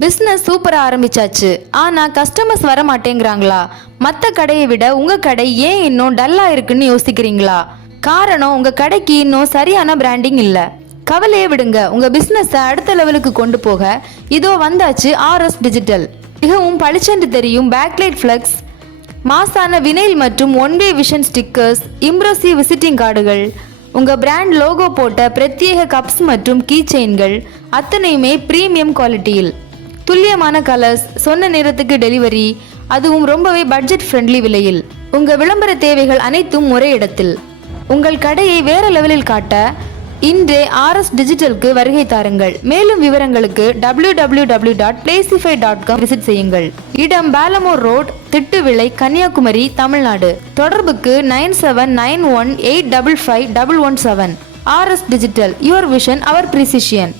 Business சூப்பரா ஆரம்பிச்சாச்சு. ஆனா கஸ்டமர்ஸ் வர மாட்டேங்கிறாங்களா? மத்த கடையை விட உங்க கடை ஏன் இன்னும் டல்லா இருக்குன்னு யோசிக்கிறீங்களா? காரணம் உங்க கடைக்கு இன்னும் சரியான பிராண்டிங் இல்ல. கவலையே விடுங்க, உங்க பிசினஸ் அடுத்த லெவலுக்கு கொண்டு போக இதோ வந்தாச்சு RS டிஜிட்டல். மிகவும் பளிச்சென்று தெரியும் பேக்லைட் ஃபிளக்ஸ், மாசான வினைல் மற்றும் one way vision stickers, impressive visiting கார்டுகள், உங்க பிராண்ட் லோகோ போட்ட பிரத்யேக கப்ஸ் மற்றும் கீ செயின்கள் அத்தனையுமே பிரீமியம் குவாலிட்டியில். துல்லியமான கலர்ஸ், சொன்ன நேரத்துக்கு டெலிவரி, அதுவும் ரொம்பவே பட்ஜெட் ஃப்ரெண்ட்லி விலையில். உங்க விளம்பர தேவைகள் அனைத்தும் ஒரே இடத்தில். உங்கள் கடையை வேற லெவலில் காட்ட இன்றே RS டிஜிட்டலுக்கு வருகை தாருங்கள். மேலும் விவரங்களுக்கு www.placify.com விசிட் செய்யுங்கள். இடம் பாலமோர் ரோட், திட்டுவிளை, கன்னியாகுமரி, தமிழ்நாடு. தொடர்புக்கு 9791855117. RS digital, your vision our precision.